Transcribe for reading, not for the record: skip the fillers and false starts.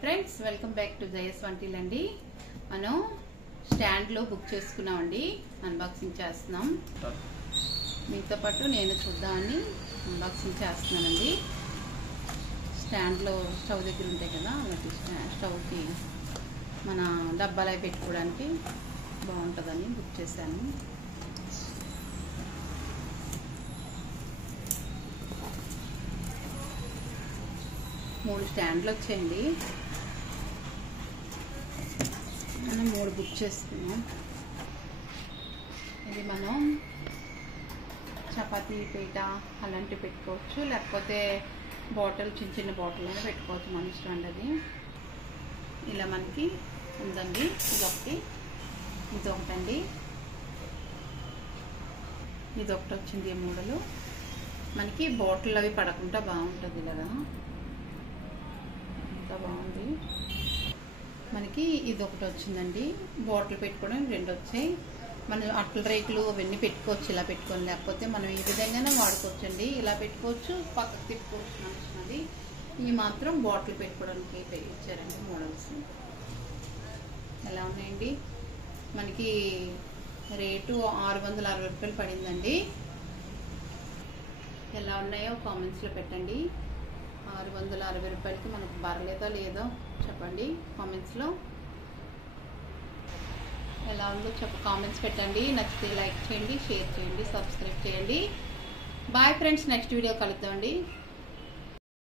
Friends welcome back to జయస్ వంటిలండి. మనం స్టాండ్ లో బుక్ చేసుకున్నామండి, అన్బాక్సింగ్ చేస్తున్నాం. మీతో పాటు నేను చూద్దామని అన్బాక్సింగ్ చేస్తున్నానండి. స్టాండ్ లో స్టవ్ దగ్గర ఉంటాయి కదా, అలాంటి స్టవ్కి మన డబ్బాలు అవి పెట్టుకోవడానికి బాగుంటుందని బుక్ చేశాను. మూడు స్టాండ్లు వచ్చాయండి, మనం 3 బుక్ చేసుకున్నాం. ఇది మనం చపాతీ పీట అలాంటివి పెట్టుకోవచ్చు, లేకపోతే బాటిల్ చిన్న చిన్న బాటిల్ అయినా పెట్టుకోవచ్చు, మన ఇష్టం అండి. అది ఇలా మనకి ఉందండి. ఇదొకటండి, ఇదొకటి వచ్చింది. ఈ మోడలు మనకి బాటిల్ అవి పడకుండా బాగుంటుంది ఇలాగా, బాగుంది. మనకి ఇది ఒకటి వచ్చిందండి, బాటిల్ పెట్టుకోవడం 2 వచ్చాయి. మనం అట్ల రేకులు అవన్నీ పెట్టుకోవచ్చు, ఇలా పెట్టుకొని, లేకపోతే మనం ఈ విధంగానే వాడుకోవచ్చు అండి. ఇలా పెట్టుకోవచ్చు, పక్కకు తిప్పుకోవచ్చు మనది. ఇవి మాత్రం బాటిల్ పెట్టుకోవడానికి ఇచ్చారండి మోడల్స్. ఎలా ఉన్నాయండి? మనకి రేటు 660 రూపాయలు పడిందండి. ఎలా ఉన్నాయో కామెంట్స్లో పెట్టండి. 660 రూపాయలకి మనకు బరలేదో లేదో చెప్పండి కామెంట్స్లో. ఎలా ఉందో కామెంట్స్ పెట్టండి. నచ్చితే లైక్ చేయండి, షేర్ చేయండి, సబ్స్క్రైబ్ చేయండి. బాయ్ ఫ్రెండ్స్, నెక్స్ట్ వీడియో కలుద్దామండి.